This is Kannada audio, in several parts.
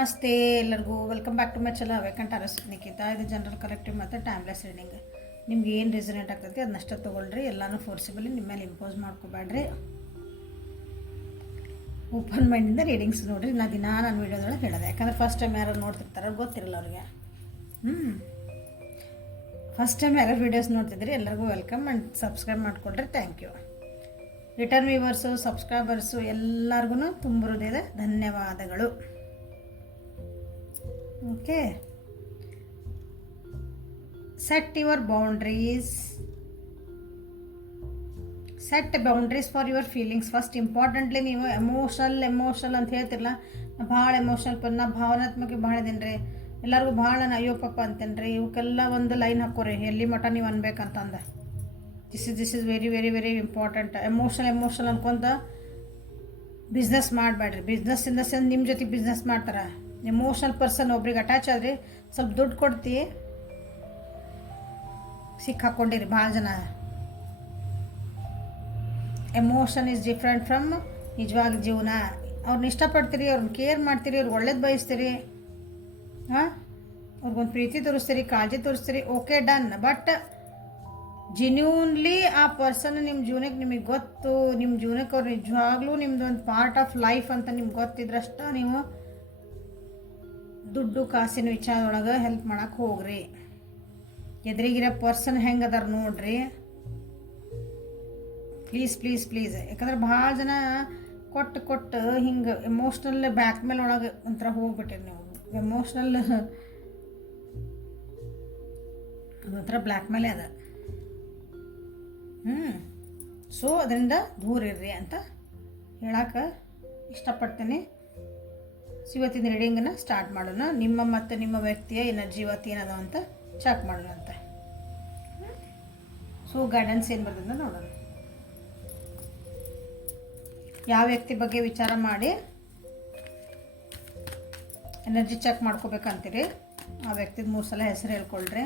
ನಮಸ್ತೆ ಎಲ್ಲರಿಗೂ welcome back to my channel ವೇಕಂಟ್ ನಿಖಿತಾ. ಇದು ಜನರಲ್ ಕಲೆಕ್ಟಿವ್ ಮತ್ತು ಟೈಮ್ಲೆಸ್ ರೀಡಿಂಗ್. ನಿಮ್ಗೆ ಏನು ರೆಸನೇಟ್ ಆಗ್ತೈತಿ ಅದನ್ನಷ್ಟೇ ತೊಗೊಳ್ರಿ. ಎಲ್ಲನೂ ಫೋರ್ಸಿಬಲಿ ನಿಮ್ಮ ಮೇಲೆ ಇಂಪೋಸ್ ಮಾಡ್ಕೋಬೇಡ್ರಿ. ಓಪನ್ ಮೈಂಡಿಂದ ರೀಡಿಂಗ್ಸ್ ನೋಡಿರಿ. ನಾನು ವೀಡಿಯೋದೊಳಗೆ ಹೇಳೋದು, ಯಾಕಂದ್ರೆ ಫಸ್ಟ್ ಟೈಮ್ ಯಾರು ನೋಡ್ತಿರ್ತಾರೆ ಗೊತ್ತಿರಲ್ಲ ಅವ್ರಿಗೆ. ಫಸ್ಟ್ ಟೈಮ್ ಯಾರು ವೀಡಿಯೋಸ್ ನೋಡ್ತಿದ್ರಿ ಎಲ್ಲರಿಗೂ ವೆಲ್ಕಮ್ ಆ್ಯಂಡ್ ಸಬ್ಸ್ಕ್ರೈಬ್ ಮಾಡಿಕೊಡ್ರಿ. Thank you. Return viewers subscribers ಎಲ್ಲರಿಗೂ ತುಂಬ ಹೃದಯದ ಧನ್ಯವಾದಗಳು. Okay, set your boundaries. Set boundaries for your feelings. First importantly ನೀವು ಎಮೋಷನಲ್ ಅಂತ ಹೇಳ್ತಿರಲ್ಲ, ಭಾಳ ಎಮೋಷನಲ್ ನಾ ಭಾವನಾತ್ಮಕ ಭಾಳ ಇದೇನ್ರಿ, ಎಲ್ಲರಿಗೂ ಭಾಳ ಅಯ್ಯೋ ಪಾಪ ಅಂತೇನ್ರಿ. ಇವಕ್ಕೆಲ್ಲ ಒಂದು ಲೈನ್ ಹಾಕೋರಿ ಎಲ್ಲಿ ಮಠ ನೀವು ಅನ್ಬೇಕಂತಂದ. This is very very very important. Emotional ಅನ್ಕೊಂತ ಬಿಸ್ನೆಸ್ ಮಾಡಬೇಡ್ರಿ. ಬಿಸ್ನೆಸ್ ಇನ್ ದ ಸೆನ್ಸ್ ನಿಮ್ಮ ಜೊತೆ ಬಿಸ್ನೆಸ್ ಮಾಡ್ತಾರೆ. ಎಮೋಷನಲ್ ಪರ್ಸನ್ ಒಬ್ರಿಗೆ ಅಟ್ಯಾಚ್ ಆದರೆ ಸ್ವಲ್ಪ ದುಡ್ಡು ಕೊಡ್ತಿ ಸಿಕ್ಕಾಕೊಂಡಿರಿ ಭಾಳ ಜನ. ಎಮೋಷನ್ ಈಸ್ ಡಿಫ್ರೆಂಟ್ ಫ್ರಮ್ ನಿಜವಾದ ಜೀವನ. ಅವ್ರನ್ನ ಇಷ್ಟಪಡ್ತೀರಿ, ಅವ್ರನ್ನ ಕೇರ್ ಮಾಡ್ತೀರಿ, ಅವ್ರಿಗೆ ಒಳ್ಳೇದು ಬಯಸ್ತೀರಿ, ಅವ್ರಿಗೊಂದು ಪ್ರೀತಿ ತೋರಿಸ್ತೀರಿ, ಕಾಳಜಿ ತೋರಿಸ್ತೀರಿ, ಓಕೆ ಡನ್. ಬಟ್ ಜೆನ್ಯೂನ್ಲಿ ಆ ಪರ್ಸನ್ ನಿಮ್ಮ ಜೀವನಕ್ಕೆ ನಿಮಗೆ ಗೊತ್ತು, ನಿಮ್ಮ ಜೀವನಕ್ಕೆ ಅವ್ರು ನಿಜವಾಗ್ಲೂ ನಿಮ್ದು ಒಂದು ಪಾರ್ಟ್ ಆಫ್ ಲೈಫ್ ಅಂತ ನಿಮ್ಗೆ ಗೊತ್ತಿದ್ರಷ್ಟ ನೀವು ದುಡ್ಡು ಕಾಸಿನ ವಿಚಾರದೊಳಗೆ ಹೆಲ್ಪ್ ಮಾಡಕ್ಕೆ ಹೋಗ್ರಿ. ಎದುರಿಗಿರೋ ಪರ್ಸನ್ ಹೆಂಗೆ ಅದಾರ ನೋಡ್ರಿ, ಪ್ಲೀಸ್ ಪ್ಲೀಸ್ ಪ್ಲೀಸ್. ಯಾಕಂದ್ರೆ ಭಾಳ ಜನ ಕೊಟ್ಟು ಹಿಂಗೆ ಎಮೋಷ್ನಲ್ ಬ್ಯಾಕ್ ಮೇಲೆ ಒಳಗೆ ಒಂಥರ ಹೋಗ್ಬಿಟ್ಟಿರಿ ನೀವು. ಎಮೋಷ್ನಲ್ ಅದೊಂಥರ ಬ್ಲ್ಯಾಕ್ ಮೇಲೆ ಅದ. ಸೊ ಅದರಿಂದ ದೂರ ಇರ್ರಿ ಅಂತ ಹೇಳಕ್ಕೆ ಇಷ್ಟಪಡ್ತೀನಿ. ಇವತ್ತಿನ ರೀಡಿಂಗನ್ನು ಸ್ಟಾರ್ಟ್ ಮಾಡೋಣ. ನಿಮ್ಮ ಮತ್ತು ನಿಮ್ಮ ವ್ಯಕ್ತಿಯ ಎನರ್ಜಿ ಇವತ್ತು ಏನದ ಅಂತ ಚೆಕ್ ಮಾಡೋಣ ಅಂತ. ಸೊ ಗೈಡೆನ್ಸ್ ಏನು ಬರ್ತದೆ ನೋಡೋಣ. ಯಾವ ವ್ಯಕ್ತಿ ಬಗ್ಗೆ ವಿಚಾರ ಮಾಡಿ ಎನರ್ಜಿ ಚೆಕ್ ಮಾಡ್ಕೋಬೇಕಂತೀರಿ, ಆ ವ್ಯಕ್ತಿದ 3 ಸಲ ಹೆಸರು ಹೇಳ್ಕೊಳ್ರಿ.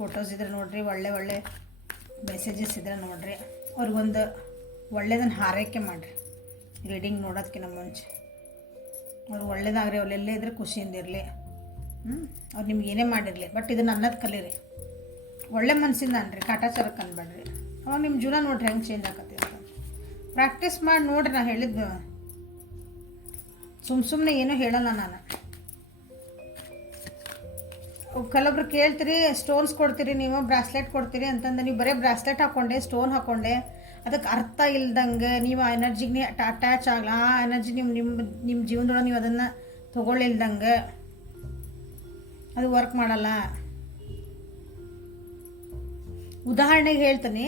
ಫೋಟೋಸ್ ಇದ್ರೆ ನೋಡ್ರಿ, ಒಳ್ಳೆ ಮೆಸೇಜಸ್ ಇದ್ರೆ ನೋಡ್ರಿ. ಅವ್ರಿಗೊಂದು ಒಳ್ಳೆಯದನ್ನು ಹಾರೈಕೆ ಮಾಡಿರಿ ರೀಡಿಂಗ್ ನೋಡೋದಕ್ಕಿಂತ ಮುಂಚೆ. ಅವ್ರು ಒಳ್ಳೇದಾಗ್ರಿ, ಅವ್ರು ಎಲ್ಲೇ ಇದ್ರೆ ಖುಷಿಯಿಂದ ಇರಲಿ. ಅವ್ರು ನಿಮ್ಗೆ ಏನೇ ಮಾಡಿರಲಿ, ಬಟ್ ಇದನ್ನು ಅನ್ನೋದು ಕಲೀರಿ. ಒಳ್ಳೆ ಮನಸ್ಸಿಂದ ಅನ್ರಿ, ಕಾಟಾಚಾರಕ್ಕೆ ಅನ್ಬೇಡ್ರಿ. ಅವಾಗ ನಿಮ್ಮ ಜೀವನ ನೋಡ್ರಿ ಹೆಂಗೆ ಚೇಂಜ್ ಆಕತ್ತಿ ಅಂತ ಪ್ರಾಕ್ಟೀಸ್ ಮಾಡಿ ನೋಡ್ರಿ. ನಾ ಹೇಳಿದ್ದು ಸುಮ್ಮನೆ ಏನೂ ಹೇಳಲ್ಲ ನಾನು. ಕೆಲವೊಬ್ರು ಕೇಳ್ತೀರಿ, ಸ್ಟೋನ್ಸ್ ಕೊಡ್ತೀರಿ ನೀವು, ಬ್ರಾಸ್ಲೆಟ್ ಕೊಡ್ತೀರಿ ಅಂತಂದು ನೀವು ಬರೀ ಬ್ರಾಸ್ಲೆಟ್ ಹಾಕ್ಕೊಂಡೆ, ಸ್ಟೋನ್ ಹಾಕ್ಕೊಂಡೆ, ಅದಕ್ಕೆ ಅರ್ಥ ಇಲ್ದಂಗೆ ನೀವು ಆ ಎನರ್ಜಿಗೆ ಅಟ್ಯಾಚ್ ಆಗಲ್ಲ. ಆ ಎನರ್ಜಿ ನಿಮ್ಮ ಜೀವನದೊಳಗೆ ನೀವು ಅದನ್ನು ತೊಗೊಳ್ಳಿಲ್ದಂಗೆ ಅದು ವರ್ಕ್ ಮಾಡಲ್ಲ. ಉದಾಹರಣೆಗೆ ಹೇಳ್ತೀನಿ,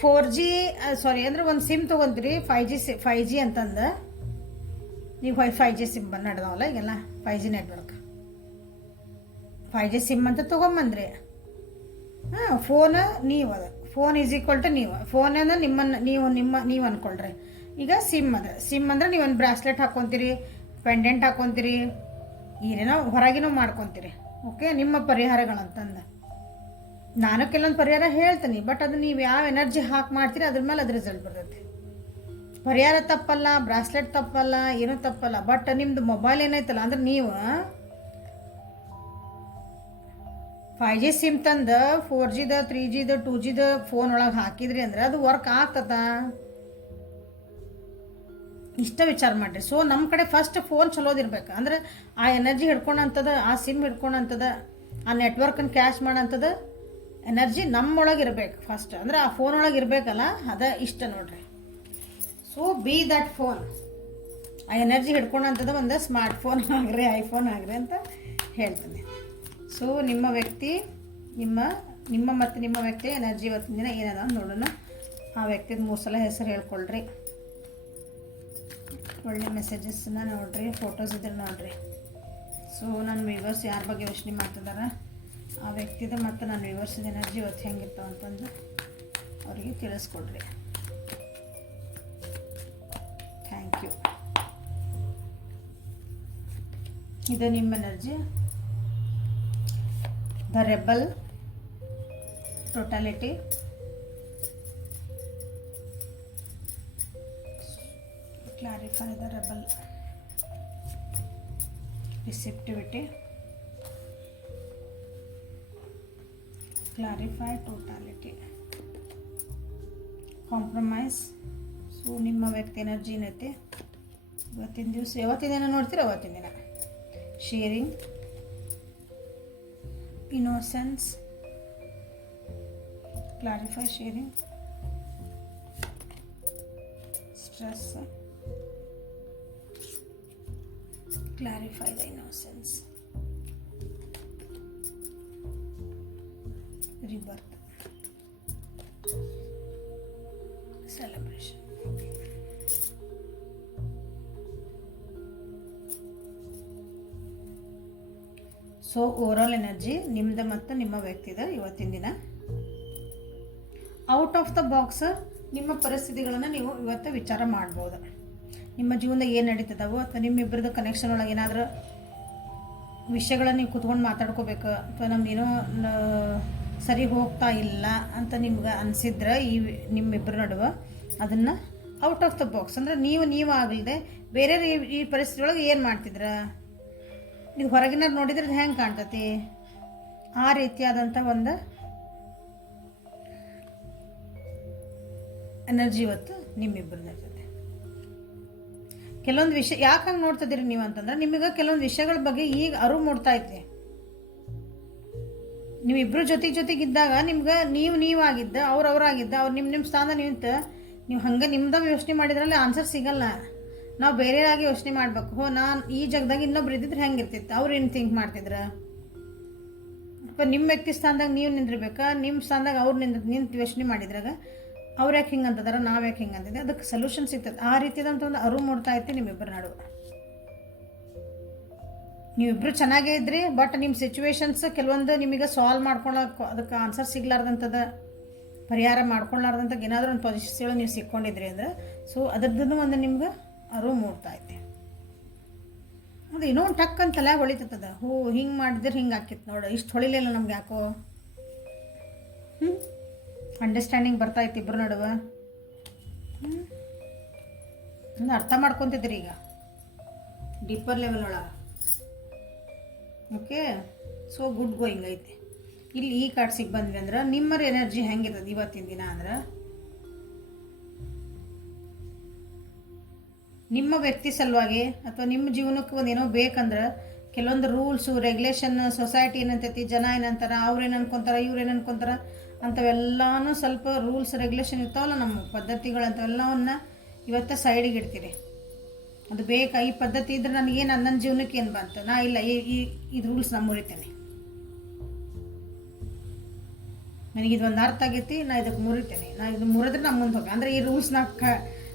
4G ಸಾರಿ ಅಂದರೆ ಒಂದು ಸಿಮ್ ತೊಗೊತೀರಿ, 5G ಅಂತಂದು ನೀವು 5G ಸಿಮ್ ನಡೆದವಲ್ಲ ಈಗೆಲ್ಲ 5G ನೆಟ್ವರ್ಕ್ 5G ಸಿಮ್ ಅಂತ ತೊಗೊಂಬಂದ್ರಿ. ಫೋನ್ ನೀವು ಅದು ಫೋನ್ ಈಸ್ ಈಕ್ವಲ್ ಟು ನೀವು. ಫೋನ್ ಅಂದರೆ ನೀವು ಅಂದ್ಕೊಳ್ರಿ. ಈಗ ಸಿಮ್ ಅಂದರೆ ನೀವು ಒಂದು ಬ್ರಾಸ್ಲೆಟ್ ಹಾಕ್ಕೊತೀರಿ, ಪೆಂಡೆಂಟ್ ಹಾಕ್ಕೊತೀರಿ, ಏನೇನೋ ಹೊರಗಿನೂ ಮಾಡ್ಕೊತೀರಿ. ಓಕೆ, ನಿಮ್ಮ ಪರಿಹಾರಗಳಂತಂದು ನಾನು ಕೆಲವೊಂದು ಪರಿಹಾರ ಹೇಳ್ತೀನಿ, ಬಟ್ ಅದು ನೀವು ಯಾವ ಎನರ್ಜಿ ಹಾಕಿ ಮಾಡ್ತೀರಿ ಅದ್ರ ಮೇಲೆ ಅದು ರಿಸಲ್ಟ್ ಬರ್ತೈತಿ. ಪರಿಹಾರ ತಪ್ಪಲ್ಲ, ಬ್ರಾಸ್ಲೆಟ್ ತಪ್ಪಲ್ಲ, ಏನೂ ತಪ್ಪಲ್ಲ. ಬಟ್ ನಿಮ್ಮದು ಮೊಬೈಲ್ ಏನೈತಲ್ಲ ಅಂದ್ರೆ ನೀವು 5G ಸಿಮ್ ತಂದು 4Gದ 3Gದ 2Gದ ಫೋನ್ ಒಳಗೆ ಹಾಕಿದ್ರಿ ಅಂದ್ರೆ ಅದು ವರ್ಕ್ ಆಗ್ತದ. ಇಷ್ಟ ವಿಚಾರ ಮಾಡಿರಿ. ಸೊ ನಮ್ಮ ಕಡೆ ಫಸ್ಟ್ ಫೋನ್ ಚಲೋದಿರ್ಬೇಕು. ಅಂದ್ರೆ ಆ ಎನರ್ಜಿ ಹಿಡ್ಕೊಂಡಂಥದ್ದು, ಆ ಸಿಮ್ ಹಿಡ್ಕೊಂಡಂಥದ್ದು, ಆ ನೆಟ್ವರ್ಕನ್ನು ಕ್ಯಾಶ್ ಮಾಡೋಂಥದ್ದು ಎನರ್ಜಿ ನಮ್ಮೊಳಗೆ ಇರಬೇಕು ಫಸ್ಟ್. ಅಂದ್ರೆ ಆ ಫೋನ್ ಒಳಗೆ ಇರಬೇಕಲ್ಲ, ಅದ ಇಷ್ಟ ನೋಡ್ರಿ. So be that phone. ಆ ಎನರ್ಜಿ ಹಿಡ್ಕೊಂಡಂಥದ್ದು ಒಂದು ಸ್ಮಾರ್ಟ್ ಫೋನ್ ಆಗ್ರಿ, ಐಫೋನ್ ಆಗ್ರಿ ಅಂತ ಹೇಳ್ತೀನಿ. ಸೊ ನಿಮ್ಮ ವ್ಯಕ್ತಿ ನಿಮ್ಮ ಮತ್ತು ನಿಮ್ಮ ವ್ಯಕ್ತಿ ಎನರ್ಜಿ ಇವತ್ತಿನ ದಿನ ಏನದ ನೋಡೋಣ. ಆ ವ್ಯಕ್ತಿದ 3 ಸಲ ಹೆಸರು ಹೇಳ್ಕೊಳ್ರಿ. ಒಳ್ಳೆ ಮೆಸೇಜಸ್ನ ನೋಡ್ರಿ, ಫೋಟೋಸ್ ಇದ್ರೆ ನೋಡ್ರಿ. ಸೊ ನನ್ನ ವ್ಯೂವರ್ಸ್ ಯಾರ ಬಗ್ಗೆ ಯೋಚನೆ ಮಾಡ್ತಿದ್ದಾರೆ, ಆ ವ್ಯಕ್ತಿದ ಮತ್ತು ನನ್ನ ವ್ಯೂವರ್ಸಿದ ಎನರ್ಜಿ ಇವತ್ತು ಹೆಂಗಿರ್ತಾವ ಅಂತಂದು ಅವರಿಗೆ ತಿಳಿಸ್ಕೊಡ್ರಿ. Thank you. ಇದು ನಿಮ್ಮ energy. The rebel, totality, clarify the rebel, receptivity, clarify totality, compromise. So ನಿಮ್ಮ ವ್ಯಕ್ತಿ ಎನರ್ಜಿ ಏನೈತೆ ಇವತ್ತಿನ ದಿವಸ, ಯಾವತ್ತಿನ ದಿನ ನೋಡ್ತೀರ ಅವತ್ತಿನ ದಿನ. Sharing, innocence, clarify sharing, stress, clarify the innocence, rebirth, celebration. So overall energy ನಿಮ್ಮದು ಮತ್ತು ನಿಮ್ಮ ವ್ಯಕ್ತಿದ ಇವತ್ತಿನ ದಿನ. ಔಟ್ ಆಫ್ ದ ಬಾಕ್ಸ್ ನಿಮ್ಮ ಪರಿಸ್ಥಿತಿಗಳನ್ನು ನೀವು ಇವತ್ತು ವಿಚಾರ ಮಾಡ್ಬೋದು. ನಿಮ್ಮ ಜೀವನದಾಗ ಏನು ನಡೀತದವೋ ಅಥವಾ ನಿಮ್ಮಿಬ್ಬರದ್ದು ಕನೆಕ್ಷನ್ ಒಳಗೆ ಏನಾದರೂ ವಿಷಯಗಳನ್ನು ನೀವು ಕುತ್ಕೊಂಡು ಮಾತಾಡ್ಕೋಬೇಕು ಅಥವಾ ನಮ್ದೇನೋ ಸರಿ ಹೋಗ್ತಾ ಇಲ್ಲ ಅಂತ ನಿಮ್ಗೆ ಅನಿಸಿದ್ರೆ ನಿಮ್ಮಿಬ್ಬರ ನಡುವೆ ಅದನ್ನು ಔಟ್ ಆಫ್ ದ ಬಾಕ್ಸ್ ಅಂದರೆ ನೀವು ಆಗಲಿದೆ ಬೇರೆ ಈ ಪರಿಸ್ಥಿತಿ ಒಳಗೆ ಏನು ಮಾಡ್ತಿದ್ರ, ಇದು ಹೊರಗಿನ ನೋಡಿದ್ರೆ ಇದು ಹೆಂಗೆ ಕಾಣ್ತತಿ, ಆ ರೀತಿಯಾದಂಥ ಒಂದು ಎನರ್ಜಿ ಇವತ್ತು ನಿಮ್ಮಿಬ್ಬರದ್ದು ಇರ್ತದೆ. ಕೆಲವೊಂದು ವಿಷಯ ಯಾಕೆ ಹಂಗೆ ನೋಡ್ತಿದ್ದೀರಿ ನೀವು ಅಂತಂದ್ರೆ ನಿಮಗೆ ಕೆಲವೊಂದು ವಿಷಯಗಳ ಬಗ್ಗೆ ಈಗ ಅರಿವು ಮೂಡ್ತಾ ಐತಿ. ನೀವಿಬ್ಬರು ಜೊತೆಗಿದ್ದಾಗ ನಿಮ್ಗೆ ನೀವಾಗಿದ್ದ ಅವ್ರಾಗಿದ್ದ ಅವ್ರು ನಿಮ್ಮ ಸ್ಥಾನ ನೀವು ಹಂಗೆ ನಿಮ್ದಾಗ ಯೋಚನೆ ಮಾಡಿದ್ರಲ್ಲಿ ಆನ್ಸರ್ ಸಿಗಲ್ಲ. ನಾವು ಬೇರೆಯಾಗಿ ಯೋಚನೆ ಮಾಡ್ಬೇಕು. ನಾನು ಈ ಜಗದಾಗ ಇನ್ನೊಬ್ರು ಇದ್ದಿದ್ರೆ ಹೆಂಗೆ ಇರ್ತಿತ್ತು, ಅವ್ರು ಏನು ಥಿಂಕ್ ಮಾಡ್ತಿದ್ರು, ಅಥವಾ ನಿಮ್ಮ ವ್ಯಕ್ತಿ ಸ್ಥಾನದಾಗ ನೀವು ನಿಂದಿರ್ಬೇಕಾ, ನಿಮ್ಮ ಸ್ಥಾನದಾಗ ಅವ್ರು ನಿಂತು ಯೋಚನೆ ಮಾಡಿದ್ರಾಗ ಅವ್ರು ಯಾಕೆ ಹಿಂಗೆ ಅಂತದಾರ, ನಾವು ಯಾಕೆ ಹಿಂಗೆ ಅಂತಿದ್ದೆ, ಅದಕ್ಕೆ ಸೊಲ್ಯೂಷನ್ ಸಿಗ್ತದೆ. ಆ ರೀತಿಯಾದಂಥ ಒಂದು ಅರಿವು ಮೂಡ್ತಾ ಐತಿ ನಿಮ್ಮಿಬ್ಬರ ನಡುವೆ. ನೀವಿಬ್ಬರು ಚೆನ್ನಾಗೇ ಇದ್ರಿ, ಬಟ್ ನಿಮ್ಮ ಸಿಚುವೇಶನ್ಸ್ ಕೆಲವೊಂದು ನಿಮಗೆ ಸಾಲ್ವ್ ಮಾಡ್ಕೊಳಕ್ಕೆ ಅದಕ್ಕೆ ಆನ್ಸರ್ ಸಿಗ್ಲಾರ್ದಂಥದ್ದು, ಪರಿಹಾರ ಮಾಡ್ಕೊಳ್ಳಾರ್ದಂಥ ಏನಾದರೂ ಒಂದು ಪೊಸಿಷನ್ ನೀವು ಸಿಕ್ಕೊಂಡಿದ್ರಿ ಅಂದ್ರೆ ಸೊ ಅದರದ್ದು ಒಂದು ನಿಮ್ಗೆ ಅರಿವು ಮೂಡ್ತಾ ಐತಿ. ಅದು ಏನೋ ಒಂದು ಟಕ್ ಅಂತ ತಲೆ ಹೊಳಿತದ, ಹಿಂಗೆ ಮಾಡಿದ್ರೆ ಹಿಂಗೆ ಆಕಿತ್ತು ನೋಡು, ಇಷ್ಟು ಹೊಳಿಲಿಲ್ಲ ನಮ್ಗೆ ಯಾಕೋ. ಅಂಡರ್ಸ್ಟ್ಯಾಂಡಿಂಗ್ ಬರ್ತಾಯಿತ್ತು ಇಬ್ಬರು ನಡುವೆ. ಅರ್ಥ ಮಾಡ್ಕೊತಿದ್ರಿ ಈಗ ಡೀಪರ್ ಲೆವೆಲ್ ಒಳಗೆ. ಓಕೆ, ಸೊ ಗುಡ್ ಗೋಯಿಂಗ್ ಐತಿ. ಇಲ್ಲಿ ಈ ಕಾರ್ಡ್ಸಿಗೆ ಬಂದ್ವಿ ಅಂದ್ರೆ ನಿಮ್ಮರ ಎನರ್ಜಿ ಹೆಂಗಿರ್ತದೆ ಇವತ್ತಿನ ದಿನ ಅಂದ್ರೆ, ನಿಮ್ಮ ವ್ಯಕ್ತಿ ಸಲುವಾಗಿ ಅಥವಾ ನಿಮ್ಮ ಜೀವನಕ್ಕೆ ಒಂದೇನೋ ಬೇಕಂದ್ರೆ ಕೆಲವೊಂದು ರೂಲ್ಸು ರೆಗ್ಯುಲೇಷನ್, ಸೊಸೈಟಿ ಏನಂತೈತಿ, ಜನ ಏನಂತಾರೆ, ಅವ್ರೇನು ಅನ್ಕೊತಾರೆ, ಇವ್ರೇನು ಅನ್ಕೊತಾರೆ ಅಂಥವೆಲ್ಲನೂ ಸ್ವಲ್ಪ ರೂಲ್ಸ್ ರೆಗ್ಯುಲೇಷನ್ ಇರ್ತಾವಲ್ಲ ನಮ್ಮ ಪದ್ಧತಿಗಳಂಥವೆಲ್ಲವನ್ನ ಇವತ್ತು ಸೈಡಿಗೆ ಇಡ್ತೀರಿ. ಅದು ಬೇಕಾ, ಈ ಪದ್ಧತಿ ಇದ್ರೆ ನನಗೇನು ನನ್ನ ಜೀವನಕ್ಕೆ ಏನು ಬಂತು, ನಾ ಇಲ್ಲ ಈ ರೂಲ್ಸ್ ನಾನು ಮುರಿತೇನೆ, ನನಗಿದು ಒಂದು ಅರ್ಥ ಆಗೈತಿ, ನಾ ಇದಕ್ಕೆ ಮುರಿತೇನೆ, ನಾ ಇದು ಮುರಿದ್ರೆ ನಾನು ಮುಂದೆ ಹೋಗಿ ಅಂದರೆ ಈ ರೂಲ್ಸ್ನ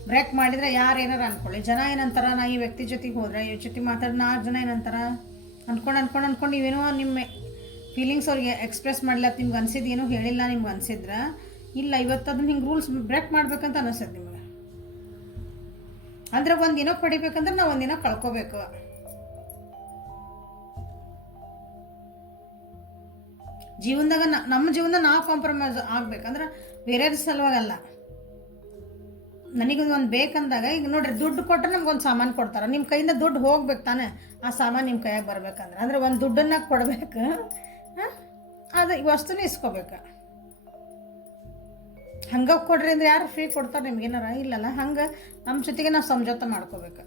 ಬ್ರೇಕ್ ಮಾಡಿದರೆ ಯಾರು ಏನಾರು ಅಂದ್ಕೊಳ್ಳಿ, ಜನ ಏನಂತಾರ, ನಾ ಈ ವ್ಯಕ್ತಿ ಜೊತೆಗೆ ಹೋದ್ರೆ ಈ ಜೊತೆ ಮಾತಾಡಿ 4 ಜನ ಏನಂತಾರ ಅಂದ್ಕೊಂಡು ನೀವೇನೋ ನಿಮ್ಮ ಫೀಲಿಂಗ್ಸ್ ಅವ್ರಿಗೆ ಎಕ್ಸ್ಪ್ರೆಸ್ ಮಾಡಲ್ಲ, ನಿಮ್ಗೆ ಅನ್ಸಿದ್ದು ಏನೋ ಹೇಳಿಲ್ಲ, ನಿಮ್ಗೆ ಅನ್ಸಿದ್ರೆ ಇಲ್ಲ ಇವತ್ತು ಅದನ್ನ ಹಿಂಗೆ ರೂಲ್ಸ್ ಬ್ರೇಕ್ ಮಾಡ್ಬೇಕಂತ ಅನಿಸ್ತದೆ ನಿಮ್ಗೆ. ಅಂದ್ರೆ ಒಂದಿನ ಪಡಿಬೇಕಂದ್ರೆ ನಾವು ಒಂದಿನ ಕಳ್ಕೋಬೇಕು. ಜೀವನದಾಗ ನಮ್ಮ ಜೀವನದಾಗ ನಾವು ಕಾಂಪ್ರಮೈಸ್ ಆಗ್ಬೇಕಂದ್ರೆ ಬೇರೆ ಸಲುವಾಗಲ್ಲ. ನನಗೊಂದು ಬೇಕಂದಾಗ ಈಗ ನೋಡ್ರಿ, ದುಡ್ಡು ಕೊಟ್ಟರೆ ನಮ್ಗೊಂದು ಸಾಮಾನು ಕೊಡ್ತಾರೆ, ನಿಮ್ಮ ಕೈಯಿಂದ ದುಡ್ಡು ಹೋಗ್ಬೇಕು ತಾನೆ, ಆ ಸಾಮಾನು ನಿಮ್ಮ ಕೈಯಾಗ ಬರ್ಬೇಕಂದ್ರೆ ಅಂದ್ರೆ ಒಂದು ದುಡ್ಡನ್ನ ಕೊಡ್ಬೇಕು, ಅದು ವಸ್ತುನ ಇಸ್ಕೋಬೇಕು. ಹಂಗೆ ಕೊಡ್ರಿ ಅಂದ್ರೆ ಯಾರು ಫ್ರೀ ಕೊಡ್ತಾರೆ ನಿಮ್ಗೇನಾರ? ಇಲ್ಲಲ್ಲ. ಹಂಗೆ ನಮ್ಮ ಜೊತೆಗೆ ನಾವು ಸಮझौता ಮಾಡ್ಕೋಬೇಕು.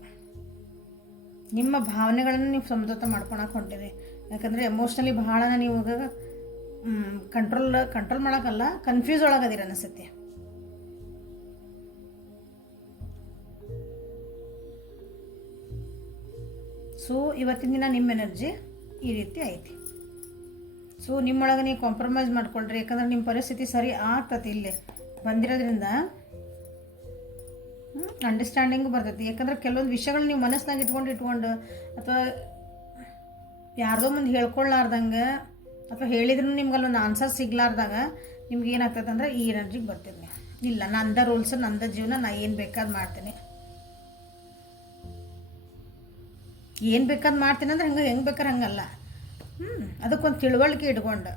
ನಿಮ್ಮ ಭಾವನೆಗಳನ್ನು ನೀವು ಸಮझौता ಮಾಡ್ಕೊಳಕ್ಕೆ ಹೊಂಟಿರಿ. ಯಾಕಂದರೆ ಎಮೋಷ್ನಲಿ ಭಾಳ ನೀವು ಕಂಟ್ರೋಲ್ ಮಾಡೋಕ್ಕಲ್ಲ, ಕನ್ಫ್ಯೂಸ್ ಒಳಗದಿರ ಅನಿಸುತ್ತೆ. ಸೊ ಇವತ್ತಿನ ದಿನ ನಿಮ್ಮ ಎನರ್ಜಿ ಈ ರೀತಿ ಐತಿ. ಸೊ ನಿಮ್ಮೊಳಗೆ ನೀವು ಕಾಂಪ್ರಮೈಸ್ ಮಾಡ್ಕೊಳ್ರಿ, ಯಾಕಂದ್ರೆ ನಿಮ್ಮ ಪರಿಸ್ಥಿತಿ ಸರಿ ಆಗ್ತತಿ. ಇಲ್ಲೇ ಬಂದಿರೋದ್ರಿಂದ ಅಂಡರ್ಸ್ಟ್ಯಾಂಡಿಂಗು ಬರ್ತೈತಿ. ಯಾಕಂದ್ರೆ ಕೆಲವೊಂದು ವಿಷಯಗಳು ನೀವು ಮನಸ್ಸಿನಾಗ ಇಟ್ಕೊಂಡು ಅಥವಾ ಯಾರ್ದೋ ಮುಂದೆ ಹೇಳ್ಕೊಳ್ಳಾರ್ದಂಗೆ ಅಥವಾ ಹೇಳಿದ್ರು ನಿಮ್ಗೆ ಅಲ್ಲೊಂದು ಆನ್ಸರ್ ಸಿಗ್ಲಾರ್ದಾಗ ನಿಮ್ಗೆ ಏನಾಗ್ತದೆ ಅಂದ್ರೆ ಈ ಎನರ್ಜಿಗೆ ಬರ್ತೀನಿ. ಇಲ್ಲ, ನಂದ ರೂಲ್ಸ್, ನಂದ ಜೀವನ, ನಾ ಏನು ಬೇಕಾದ್ ಮಾಡ್ತೀನಿ, ಏನು ಬೇಕಾದ್ ಮಾಡ್ತೀನಿ ಅಂದ್ರೆ ಹೆಂಗೆ ಬೇಕಾದ್ರೆ ಹಂಗಲ್ಲ. ಅದಕ್ಕೊಂದು ತಿಳುವಳಿಕೆ ಇಟ್ಕೊಂಡು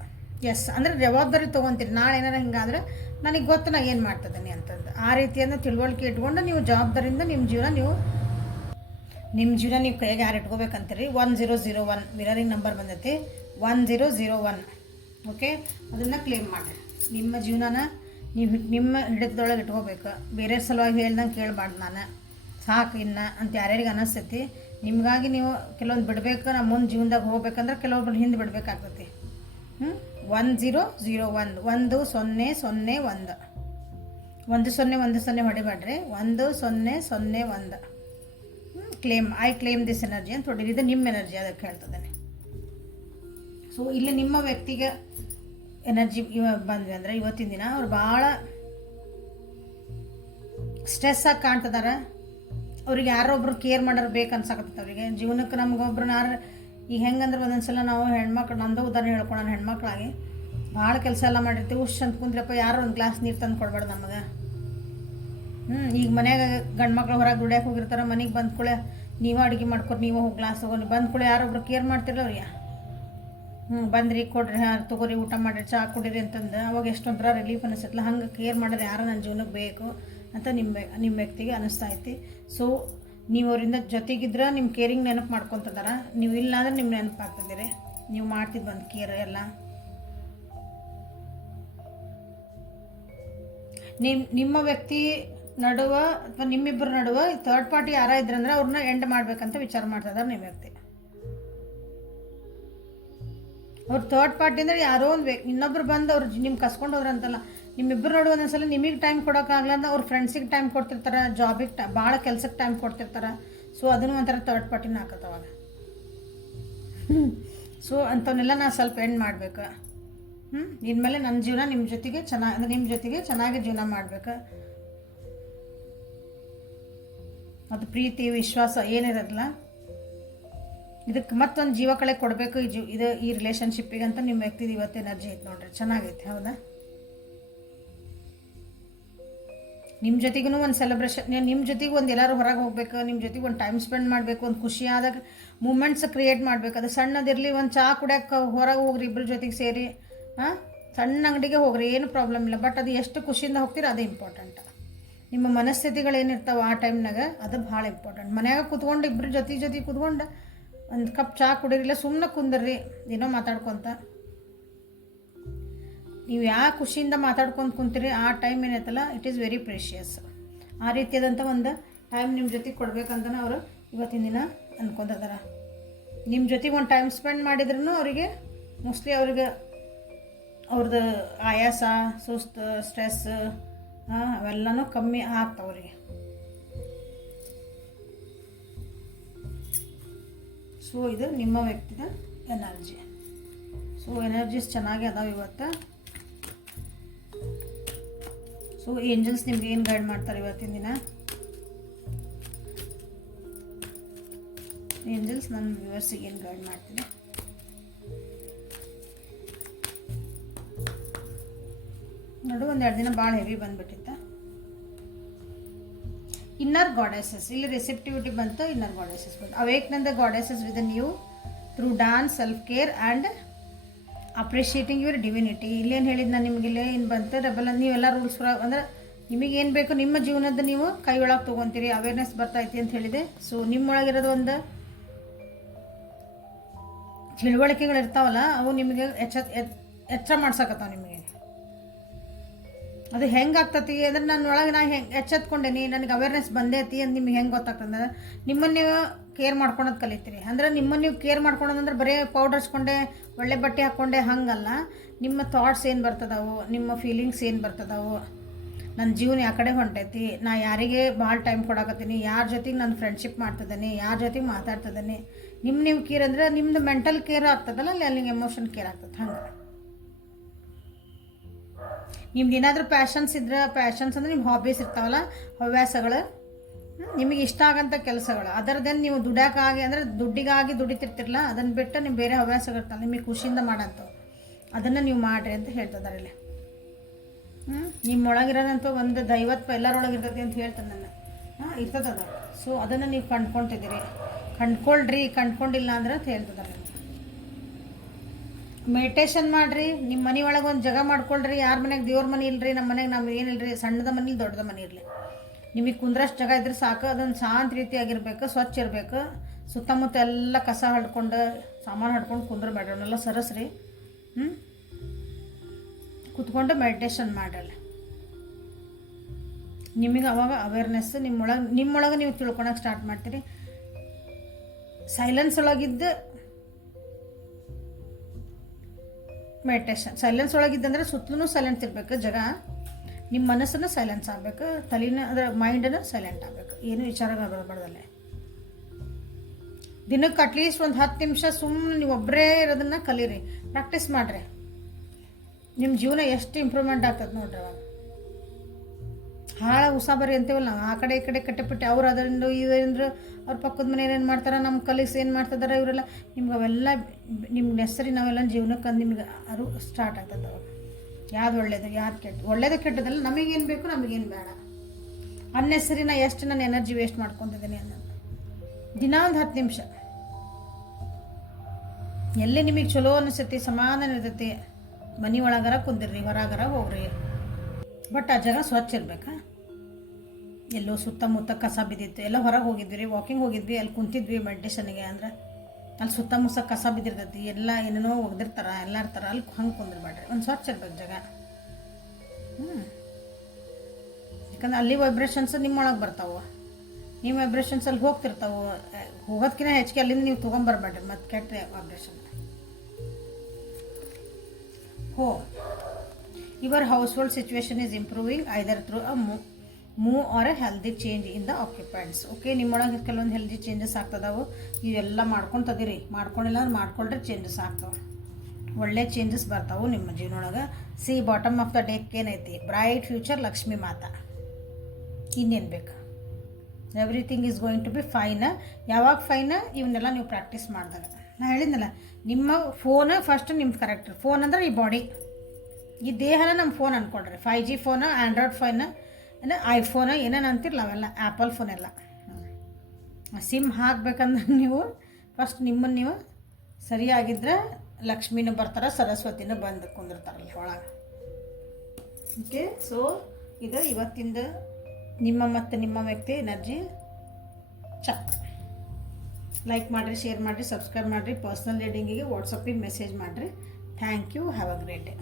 ಎಸ್ ಅಂದರೆ ಜವಾಬ್ದಾರಿ ತೊಗೊತೀರಿ. ನಾಳೆ ಏನಾರು ಹಿಂಗಾದ್ರೆ ನನಗೆ ಗೊತ್ತು ನಾ ಏನು ಮಾಡ್ತಿದ್ದೀನಿ ಅಂತಂದು ಆ ರೀತಿಯಿಂದ ತಿಳುವಳಿಕೆ ಇಟ್ಕೊಂಡು ನೀವು ಜವಾಬ್ದಾರಿಯಿಂದ ನಿಮ್ಮ ಜೀವನ ನೀವು ನಿಮ್ಮ ಜೀವನ ನೀವು ಕೈಗೆ ಯಾರು ಇಟ್ಕೋಬೇಕಂತೀರಿ 1001 ಮಿರರಿಂಗ್ ನಂಬರ್ ಬಂದೈತಿ 1001. ಓಕೆ, ಅದನ್ನು ಕ್ಲೇಮ್ ಮಾಡಿರಿ. ನಿಮ್ಮ ಜೀವನನ ನೀವು ನಿಮ್ಮ ಹಿಡಿತದೊಳಗೆ ಇಟ್ಕೋಬೇಕು. ಬೇರೆ ಸಲುವಾಗಿ ಹೇಳ್ದಂಗೆ ಕೇಳಬಾರ್ದು. ನಾನು ಸಾಕು ಇನ್ನು ಅಂತ ಯಾರ್ಯಾರಿಗೆ ಅನ್ನಿಸ್ತೈತಿ. ನಿಮಗಾಗಿ ನೀವು ಕೆಲವೊಂದು ಬಿಡಬೇಕು. ನಮ್ಮ ಮುಂದೆ ಜೀವನದಾಗ ಹೋಗ್ಬೇಕಂದ್ರೆ ಕೆಲವೊಬ್ರು ಹಿಂದೆ ಬಿಡಬೇಕಾಗ್ತೈತಿ. 1001 1001 1010 ಹೊಡಿಬೇಡ್ರಿ. 1001 claim. I claim this energy ಅಂತ ಹೊಡೀರಿ. ಇದು ನಿಮ್ಮ ಎನರ್ಜಿ, ಅದಕ್ಕೆ ಹೇಳ್ತದೇನೆ. ಸೊ ಇಲ್ಲಿ ನಿಮ್ಮ ವ್ಯಕ್ತಿಗೆ ಎನರ್ಜಿ ಬಂದ್ವಿ ಅಂದರೆ ಇವತ್ತಿನ ದಿನ ಅವ್ರು ಭಾಳ ಸ್ಟ್ರೆಸ್ ಆಗಿ ಕಾಣ್ತಿದಾರೆ. ಅವ್ರಿಗೆ ಯಾರೊಬ್ರು ಕೇರ್ ಮಾಡೋರು ಬೇಕು ಅನ್ಸಕತ್ತೈತೆ ಅವರಿಗೆ. ಜೀವನಕ್ಕೆ ನಮಗೊಬ್ರು ಯಾರು ಈಗ ಹೆಂಗಂದ್ರೆ ಒಂದೊಂದ್ಸಲ ನಾವು ಹೆಣ್ಮಕ್ಳು, ನಂದು ಉದಾಹರಣೆ ಹೇಳ್ಕೊಳೋಣ, ಹೆಣ್ಮಕ್ಳಾಗಿ ಭಾಳ ಕೆಲಸ ಎಲ್ಲ ಮಾಡಿರ್ತೀವಿ. ಉಶ್ ಅಂತ ಕುಂದ್ರಪ್ಪ ಯಾರು ಒಂದು ಗ್ಲಾಸ್ ನೀರು ತಂದು ಕೊಡ್ಬೇಡ ನಮಗೆ. ಈಗ ಮನ್ಯಾಗ ಗಂಡು ಮಕ್ಳು ಹೊರಗೆ ದುಡಿಯೋಕೆ ಹೋಗಿರ್ತಾರೆ. ಮನೆಗೆ ಬಂದ ಕೂಳೆ ನೀವೇ ಅಡುಗೆ ಮಾಡ್ಕೊರಿ, ನೀವೇ ಹೋಗಿ ಗ್ಲಾಸ್ ತೊಗೊಂಡು ಬಂದ ಕೂಳೆ ಯಾರೊಬ್ರು ಕೇರ್ ಮಾಡ್ತಿರಲ್ಲ ಅವ್ರಿಗೆ. ಬಂದ್ರಿ ಕೊಡ್ರಿ, ತೊಗೊರಿ, ಊಟ ಮಾಡಿರಿ, ಚಹಾ ಕುಡೀರಿ ಅಂತಂದು ಅವಾಗ ಎಷ್ಟೊಂಥರ ರಿಲೀಫ್ ಅನಿಸ್ತೈತಲ್ಲ. ಹಂಗೆ ಕೇರ್ ಮಾಡೋರು ಯಾರು ನನ್ನ ಜೀವನಕ್ಕೆ ಬೇಕು ಅಂತ ನಿಮ್ಮ ವ್ಯಕ್ತಿಗೆ ಅನ್ನಿಸ್ತಾ ಐತಿ. ಸೊ ನೀವು ಅವರಿಂದ ಜೊತೆಗಿದ್ರೆ ನಿಮ್ಮ ಕೇರಿಂಗ್ ನೆನಪು ಮಾಡ್ಕೊತಿದಾರ. ನೀವು ಇಲ್ಲ ಅಂದ್ರೆ ನಿಮ್ಮ ನೆನಪು ಆಗ್ತಿದ್ದೀರಿ. ನೀವು ಮಾಡ್ತಿದ್ದು ಒಂದು ಕೇರ್ ಎಲ್ಲ ನಿಮ್ಮ ವ್ಯಕ್ತಿ ನಡುವ ಅಥವಾ ನಿಮ್ಮಿಬ್ಬರ ನಡುವ ಥರ್ಡ್ ಪಾರ್ಟಿ ಯಾರ ಇದ್ರಂದ್ರೆ ಅವ್ರನ್ನ ಎಂಡ್ ಮಾಡ್ಬೇಕಂತ ವಿಚಾರ ಮಾಡ್ತಿದ್ದಾರೆ ನಿಮ್ಮ ವ್ಯಕ್ತಿ. ಅವ್ರು ಥರ್ಡ್ ಪಾರ್ಟಿ ಅಂದರೆ ಯಾರೋ ಒಂದು ಇನ್ನೊಬ್ರು ಬಂದು ಅವ್ರು ನಿಮ್ಗೆ ಕಸ್ಕೊಂಡು ಹೋದ್ರೆ ಅಂತಲ್ಲ. ನಿಮ್ಮಿಬ್ಬರು ನಡುವೆ ಒಂದೊಂದ್ಸಲ ನಿಮಗೆ ಟೈಮ್ ಕೊಡೋಕ್ಕಾಗಲ್ಲ ಅಂದ್ರೆ ಅವ್ರ ಫ್ರೆಂಡ್ಸಿಗೆ ಟೈಮ್ ಕೊಡ್ತಿರ್ತಾರೆ, ಜಾಬಿಗೆ ಭಾಳ ಕೆಲ್ಸಕ್ಕೆ ಟೈಮ್ ಕೊಡ್ತಿರ್ತಾರೆ. ಸೊ ಅದನ್ನು ಒಂಥರ ಥರ್ಡ್ ಪಾರ್ಟಿನ ಹಾಕತ್ತವಾಗ. ಸೊ ಅಂಥವನ್ನೆಲ್ಲ ನಾನು ಸ್ವಲ್ಪ ಎಂಡ್ ಮಾಡ್ಬೇಕು. ಇನ್ಮೇಲೆ ನನ್ನ ಜೀವನ ನಿಮ್ಮ ಜೊತೆಗೆ ಚೆನ್ನಾಗಿ ಜೀವನ ಮಾಡ್ಬೇಕು. ಅದು ಪ್ರೀತಿ ವಿಶ್ವಾಸ ಏನಿರೋದಿಲ್ಲ, ಇದಕ್ಕೆ ಮತ್ತೊಂದು ಜೀವ ಕಳೆ ಕೊಡಬೇಕು ಈ ರಿಲೇಷನ್ಶಿಪ್ಪಿಗೆ ಅಂತ ನಿಮ್ಮ ವ್ಯಕ್ತಿದು ಇವತ್ತು ಎನರ್ಜಿ ಐತೆ ನೋಡ್ರಿ. ಚೆನ್ನಾಗೈತೆ, ಹೌದಾ? ನಿಮ್ಮ ಜೊತೆಗೂ ಒಂದು ಸೆಲೆಬ್ರೇಷನ್, ನಿಮ್ಮ ಜೊತೆಗೆ ಒಂದು ಎಲ್ಲರೂ ಹೊರಗೆ ಹೋಗ್ಬೇಕು, ನಿಮ್ಮ ಜೊತೆಗೆ ಒಂದು ಟೈಮ್ ಸ್ಪೆಂಡ್ ಮಾಡಬೇಕು, ಒಂದು ಖುಷಿಯಾದ ಮೂಮೆಂಟ್ಸ್ ಕ್ರಿಯೇಟ್ ಮಾಡಬೇಕು. ಅದು ಸಣ್ಣದಿರಲಿ, ಒಂದು ಚಹಾ ಕುಡಿಯೋಕೆ ಹೊರಗೆ ಹೋಗ್ರಿ ಇಬ್ಬರು ಜೊತೆಗೆ ಸೇರಿ. ಸಣ್ಣ ಅಂಗಡಿಗೆ ಹೋಗ್ರಿ, ಏನು ಪ್ರಾಬ್ಲಮ್ ಇಲ್ಲ. ಬಟ್ ಅದು ಎಷ್ಟು ಖುಷಿಯಿಂದ ಹೋಗ್ತೀರ ಅದು ಇಂಪಾರ್ಟೆಂಟ್. ನಿಮ್ಮ ಮನಸ್ಥಿತಿಗಳೇನಿರ್ತಾವೆ ಆ ಟೈಮ್ನಾಗ ಅದು ಭಾಳ ಇಂಪಾರ್ಟೆಂಟ್. ಮನ್ಯಾಗ ಕೂತ್ಕೊಂಡು ಇಬ್ಬರು ಜೊತೆ ಕೂತ್ಕೊಂಡು ಒಂದು ಕಪ್ ಚಹಾ ಕುಡಿರಿಲ್ಲ, ಸುಮ್ಮನೆ ಕುಂದರ್ರಿ, ಏನೋ ಮಾತಾಡ್ಕೊತ. ನೀವು ಯಾವ ಖುಷಿಯಿಂದ ಮಾತಾಡ್ಕೊಂಡು ಕುಂತೀರಿ ಆ ಟೈಮ್ ಏನೈತಲ್ಲ, ಇಟ್ ಈಸ್ ವೆರಿ ಪ್ರೆಷಿಯಸ್. ಆ ರೀತಿಯಾದಂಥ ಒಂದು ಟೈಮ್ ನಿಮ್ಮ ಜೊತೆಗೆ ಕೊಡ್ಬೇಕಂತಲೇ ಅವರು ಇವತ್ತಿನ ದಿನ ಅಂದ್ಕೊಂಡಿದ್ದಾರೆ. ನಿಮ್ಮ ಜೊತೆಗೆ ಒಂದು ಟೈಮ್ ಸ್ಪೆಂಡ್ ಮಾಡಿದ್ರೂ ಅವರಿಗೆ ಮೋಸ್ಟ್ಲಿ ಅವ್ರದ್ದು ಆಯಾಸ, ಸುಸ್ತು, ಸ್ಟ್ರೆಸ್ ಅವೆಲ್ಲನೂ ಕಮ್ಮಿ ಆಗ್ತಾವೆ ಅವರಿಗೆ. ಸೊ ಇದು ನಿಮ್ಮ ವ್ಯಕ್ತಿದ ಎನರ್ಜಿ. ಸೊ ಎನರ್ಜೀಸ್ ಚೆನ್ನಾಗಿ ಅದಾವೆ ಇವತ್ತು. ಸೊ ಏಂಜಲ್ಸ್ ನಿಮ್ಗೆ ಏನು ಗೈಡ್ ಮಾಡ್ತಾರೆ ಇವತ್ತಿನ ದಿನ? ಏಂಜಲ್ಸ್ ನನ್ನ ವ್ಯೂವರ್ಸಿಗೆ ಏನು ಗೈಡ್ ಮಾಡ್ತೀನಿ? ನೋಡು, ಒಂದೆರಡು ದಿನ ಭಾಳ ಹೆವಿ ಬಂದುಬಿಟ್ಟಿತ್ತ. ಇನ್ನರ್ ಗಾಡೆಸಸ್, ಇಲ್ಲಿ ರಿಸೆಪ್ಟಿವಿಟಿ ಬಂತು, ಇನ್ನರ್ ಗಾಡೆಸಸ್ ಬಂತು. ಅವೇಕ್ನಿಂದ goddesses with you through dance, self care and appreciating your divinity. ಇಲ್ಲೇನು ಹೇಳಿದ್ದು ನಾನು ನಿಮಗೆ, ಇಲ್ಲೇ ಏನು ಬಂತು ರೆಬಲ್. ನೀವೆಲ್ಲ ರೂಲ್ಸ್ ಅಂದ್ರೆ ನಿಮಗೇನು ಬೇಕು ನಿಮ್ಮ ಜೀವನದ ನೀವು ಕೈ ಒಳಗೆ ತೊಗೊತೀರಿ, ಅವೇರ್ನೆಸ್ ಬರ್ತೈತಿ ಅಂತ ಹೇಳಿದೆ. ಸೊ ನಿಮ್ಮೊಳಗಿರೋದು ಒಂದು ತಿಳುವಳಿಕೆಗಳಿರ್ತಾವಲ್ಲ, ಅವು ನಿಮಗೆ ಎಚ್ಚರ ಮಾಡ್ಸಕತ್ತಾವ ನಿಮಗೆ. ಅದು ಹೆಂಗೆ ಆಗ್ತತಿ ಅಂದ್ರೆ ನನ್ನೊಳಗೆ ನಾ ಹೆಂಗೆ ಎಚ್ಚೆತ್ಕೊಂಡೇನಿ, ನನಗೆ ಅವೇರ್ನೆಸ್ ಬಂದೈತಿ ಅಂತ ನಿಮ್ಗೆ ಹೆಂಗೆ ಗೊತ್ತಾಗ್ತದೆ? ನಿಮ್ಮನ್ನು ನೀವು ಕೇರ್ ಮಾಡ್ಕೊಳೋದು ಕಲಿತೀರಿ. ಅಂದ್ರೆ ನಿಮ್ಮನ್ನು ನೀವು ಕೇರ್ ಮಾಡ್ಕೊಳೋದಂದ್ರೆ ಬರೀ ಪೌಡರ್ ಹಚ್ಕೊಂಡೆ, ಒಳ್ಳೆ ಬಟ್ಟೆ ಹಾಕ್ಕೊಂಡೆ ಹಂಗಲ್ಲ. ನಿಮ್ಮ ಥಾಟ್ಸ್ ಏನು ಬರ್ತದವು, ನಿಮ್ಮ ಫೀಲಿಂಗ್ಸ್ ಏನು ಬರ್ತದವು, ನನ್ನ ಜೀವನ ಯಾವ ಕಡೆ ಹೊಂಟೈತಿ, ನಾ ಯಾರಿಗೆ ಭಾಳ ಟೈಮ್ ಕೊಡಾಕತ್ತೀನಿ, ಯಾರ ಜೊತೆಗೆ ನಾನು ಫ್ರೆಂಡ್ಶಿಪ್ ಮಾಡ್ತಿದ್ದೀನಿ, ಯಾರ ಜೊತೆಗೆ ಮಾತಾಡ್ತಿದ್ದೀನಿ. ನೀವು ಕೇರ್ ಅಂದರೆ ನಿಮ್ಮದು ಮೆಂಟಲ್ ಕೇರ್ ಆಗ್ತದಲ್ಲ, ಅಲ್ಲಿಗೆ ಎಮೋಷನ್ ಕೇರ್ ಆಗ್ತದೆ. ಹಂಗೆ ನಿಮ್ದು ಏನಾದರೂ ಪ್ಯಾಷನ್ಸ್ ಇದ್ರೆ, ಪ್ಯಾಷನ್ಸ್ ಅಂದರೆ ನಿಮ್ಮ ಹಾಬೀಸ್ ಇರ್ತಾವಲ್ಲ, ಹವ್ಯಾಸಗಳು, ನಿಮಗೆ ಇಷ್ಟ ಆಗಂಥ ಕೆಲಸಗಳು, ಅದರದೇನು ನೀವು ದುಡ್ಯಾಕಾಗಿ ಅಂದರೆ ದುಡ್ಡಿಗಾಗಿ ದುಡಿತಿರ್ತಿರಲ್ಲ, ಅದನ್ನು ಬಿಟ್ಟು ನೀವು ಬೇರೆ ಹವ್ಯಾಸಗಳಿರ್ತಾವೆ ನಿಮಗೆ ಖುಷಿಯಿಂದ ಮಾಡೋಂಥವು, ಅದನ್ನು ನೀವು ಮಾಡಿರಿ ಅಂತ ಹೇಳ್ತಿದ್ದಾರೆ ಇಲ್ಲಿ. ನಿಮ್ಮೊಳಗಿರೋದಂತೂ ಒಂದು ದೈವತ್ವ ಎಲ್ಲರೊಳಗೆ ಇರ್ತೈತಿ ಅಂತ ಹೇಳ್ತಾನೆ ನಾನು. ಇರ್ತದ. ಸೊ ಅದನ್ನು ನೀವು ಕಂಡ್ಕೊತಿದ್ದೀರಿ, ಕಂಡ್ಕೊಂಡಿಲ್ಲ ಅಂದ್ರೆ ಅಂತ ಹೇಳ್ತಿದ್ದಾರೆ. ಮೆಡಿಟೇಷನ್ ಮಾಡಿರಿ, ನಿಮ್ಮ ಮನೆ ಒಳಗೆ ಒಂದು ಜಾಗ ಮಾಡ್ಕೊಳ್ರಿ. ಯಾರ ಮನೆಗೆ ದೇವ್ರ ಮನೆ ಇಲ್ಲರಿ, ನಮ್ಮ ಮನೆಗೆ ನಾವು ಏನಿಲ್ಲರಿ, ಸಣ್ಣದ ಮನೆ ದೊಡ್ಡದ ಮನೆ ಇರಲಿ, ನಿಮಗೆ ಕುಂದ್ರಷ್ಟು ಜಾಗ ಇದ್ರೆ ಸಾಕು, ಅದೊಂದು ಶಾಂತ ರೀತಿಯಾಗಿರ್ಬೇಕು, ಸ್ವಚ್ಛ ಇರಬೇಕು. ಸುತ್ತಮುತ್ತ ಎಲ್ಲ ಕಸ ಹಡ್ಕೊಂಡು ಸಾಮಾನು ಹಡ್ಕೊಂಡು ಕುಂದ್ರಬೇಡ್ರಿ, ಅವನ್ನೆಲ್ಲ ಸರಸ್ರಿ. ಕೂತ್ಕೊಂಡು ಮೆಡಿಟೇಷನ್ ಮಾಡಲ್ಲ. ನಿಮಗೆ ಅವಾಗ ಅವೇರ್ನೆಸ್ ನಿಮ್ಮೊಳಗೆ ನೀವು ತಿಳ್ಕೊಳಕ್ಕೆ ಸ್ಟಾರ್ಟ್ ಮಾಡ್ತೀರಿ. ಸೈಲೆನ್ಸ್ ಒಳಗಿದ್ದು ಮೆಡಿಟೇಷನ್. ಸೈಲೆನ್ಸ್ ಒಳಗಿದ್ದಂದ್ರೆ ಸುತ್ತಲೂ ಸೈಲೆಂಟ್ ಇರಬೇಕು ಜಾಗ. ನಿಮ್ಮ ಮನಸ್ಸನ್ನು ಸೈಲೆನ್ಸ್ ಆಗಬೇಕು, ತಲೆನ ಅದರ ಮೈಂಡನ್ನು ಸೈಲೆಂಟ್ ಆಗಬೇಕು, ಏನು ವಿಚಾರಗಳು ಬರಬಾರ್ದಲ್ಲೇ. ದಿನಕ್ಕೆ ಅಟ್ಲೀಸ್ಟ್ ಒಂದು 10 ನಿಮಿಷ ಸುಮ್ಮನೆ ನೀವು ಒಬ್ಬರೇ ಇರೋದನ್ನು ಕಲೀರಿ, ಪ್ರಾಕ್ಟೀಸ್ ಮಾಡಿರಿ. ನಿಮ್ಮ ಜೀವನ ಎಷ್ಟು ಇಂಪ್ರೂವ್ಮೆಂಟ್ ಆಗ್ತದೆ ನೋಡ್ರಿ. ಅವಾಗ ಹಾಳ ಉಸಾಬರಿ ಅಂತೀವಲ್ಲ ನಾವು, ಆ ಕಡೆ ಈ ಕಡೆ ಕಟ್ಟೆಪಟ್ಟೆ ಅವ್ರು ಅದರಿಂದ ಇವೇಂದ್ರೆ ಅವ್ರ ಪಕ್ಕದ ಮನೆ ಏನೇನು ಮಾಡ್ತಾರೆ, ನಮ್ಮ ಕಲೀಗ್ಸ್ ಏನು ಮಾಡ್ತಿದ್ದಾರೆ ಇವರೆಲ್ಲ, ನಿಮ್ಗೆ ಅವೆಲ್ಲ ನಿಮ್ಗೆ ನೆಸರಿ ನಾವೆಲ್ಲ ಜೀವನಕ್ಕೆ ಅಂದು ನಿಮ್ಗೆ ಅರು ಸ್ಟಾರ್ಟ್ ಆಗ್ತದೆ. ಅವಾಗ ಯಾವ್ದು ಒಳ್ಳೇದು ಯಾವ್ದು ಕೆಟ್ಟ, ಒಳ್ಳೇದು ಕೆಟ್ಟದಲ್ಲ, ನಮಗೇನು ಬೇಕು ನಮಗೇನು ಬೇಡ. ಅನ್ನೆಸರಿ ಎಷ್ಟು ನಾನು ಎನರ್ಜಿ ವೇಸ್ಟ್ ಮಾಡ್ಕೊತಿದ್ದೀನಿ ಅನ್ನೋದು. ದಿನ ಒಂದು 10 ನಿಮಿಷ ಎಲ್ಲಿ ನಿಮಗೆ ಚಲೋ ಅನಿಸ್ತೈತಿ, ಸಮಾಧಾನ ಇರ್ತೈತಿ, ಮನೆ ಒಳಗಾರ ಕುಂದಿರ್ರಿ, ಹೊರಗಾರ ಹೋಗ್ರಿ, ಬಟ್ ಆ ಜಾಗ ಸ್ವಚ್ಛ ಇರ್ಬೇಕಾ. ಎಲ್ಲೋ ಸುತ್ತಮುತ್ತ ಕಸ ಬಿದ್ದಿತ್ತು, ಎಲ್ಲ ಹೊರಗೆ ಹೋಗಿದ್ವಿ, ವಾಕಿಂಗ್ ಹೋಗಿದ್ವಿ, ಅಲ್ಲಿ ಕುಂತಿದ್ವಿ ಮೆಡಿಟೇಷನ್ಗೆ ಅಂದ್ರೆ ಅಲ್ಲಿ ಸುತ್ತಮುತ್ತ ಕಸ ಬಿದ್ದಿರ್ತೈತಿ, ಎಲ್ಲ ಏನೇನೋ ಒಗ್ದಿರ್ತಾರೆ, ಎಲ್ಲ ಇರ್ತಾರೆ, ಅಲ್ಲಿ ಹಂಗೆ ಕುಂದ್ರಬೇಡ್ರಿ, ಒಂದು ಸ್ವಚ್ಛ ಇರ್ಬೇಕು ಜಾಗ. ಯಾಕಂದ್ರೆ ಅಲ್ಲಿ ವೈಬ್ರೇಷನ್ಸ್ ನಿಮ್ಮೊಳಗೆ ಬರ್ತಾವೆ, ನಿಮ್ಮ ವೈಬ್ರೇಷನ್ಸ್ ಅಲ್ಲಿ ಹೋಗ್ತಿರ್ತಾವೆ. ಹೋಗೋದಕ್ಕಿಂತ ಹೆಚ್ಚಿಗೆ ಅಲ್ಲಿಂದ ನೀವು ತೊಗೊಂಬರ್ಬೇಡ್ರಿ ಮತ್ತು ಕೆಟ್ಟ vibration. Your household situation is improving either through a move or a healthy change in the occupants. Okay, ನಿಮ್ಮೊಳಗೆ ಕೆಲವೊಂದು ಹೆಲ್ದಿ ಚೇಂಜಸ್ ಆಗ್ತದವು. ಇವೆಲ್ಲ ಮಾಡ್ಕೊತದಿರಿ, ಮಾಡ್ಕೊಂಡಿಲ್ಲ ಅಂದ್ರೆ ಮಾಡ್ಕೊಳ್ರಿ, ಚೇಂಜಸ್ ಆಗ್ತಾವೆ, ಒಳ್ಳೆ ಚೇಂಜಸ್ ಬರ್ತಾವೆ ನಿಮ್ಮ ಜೀವನೊಳಗೆ. See bottom of the deck ಏನೈತಿ, ಬ್ರೈಟ್ ಫ್ಯೂಚರ್, ಲಕ್ಷ್ಮೀ ಮಾತಾ. ಇನ್ನೇನು ಬೇಕು, everything is going to be fine. ಯಾವಾಗ ಫೈನ್? ಇವನ್ನೆಲ್ಲ ನೀವು ಪ್ರಾಕ್ಟೀಸ್ ಮಾಡಿದಾಗ. ನಾನು ಹೇಳಿದ್ನಲ್ಲ, ನಿಮ್ಮ ಫೋನ್ ಫಸ್ಟ್ ನಿಮ್ದು ಕರೆಕ್ಟ್. ಫೋನ್ ಅಂದ್ರೆ ಈ ಬಾಡಿ, ಈ ದೇಹನ ನಮ್ಮ ಫೋನ್ ಅಂದ್ಕೊಡ್ರಿ. 5G ಫೋನು, ಆ್ಯಂಡ್ರಾಯ್ಡ್ ಫೋನು, ಏನು ಐಫೋನು, ಏನೇನು ಅಂತಿರಲ್ಲ ಅವೆಲ್ಲ ಆ್ಯಪಲ್ ಫೋನ್ ಎಲ್ಲ. ಸಿಮ್ ಹಾಕ್ಬೇಕಂದ್ರೆ ನೀವು ಫಸ್ಟ್ ನಿಮ್ಮನ್ನು ನೀವು ಸರಿಯಾಗಿದ್ದರೆ ಲಕ್ಷ್ಮೀನೂ ಬರ್ತಾರೆ, ಸರಸ್ವತಿನೂ ಬಂದು ಕುಂದಿರ್ತಾರಲ್ಲ ಒಳಗೆ. ಓಕೆ, ಸೊ ಇದು ಇವತ್ತಿಂದ ನಿಮ್ಮ ಮತ್ತು ನಿಮ್ಮ ವ್ಯಕ್ತಿ ಎನರ್ಜಿ ಚೆಕ್. ಲೈಕ್ ಮಾಡಿರಿ, ಶೇರ್ ಮಾಡಿರಿ, ಸಬ್ಸ್ಕ್ರೈಬ್ ಮಾಡಿರಿ. ಪರ್ಸ್ನಲ್ ರೀಡಿಂಗಿಗೆ ವಾಟ್ಸಪ್ಪಿಗೆ ಮೆಸೇಜ್ ಮಾಡಿರಿ. Thank you. Have a great day.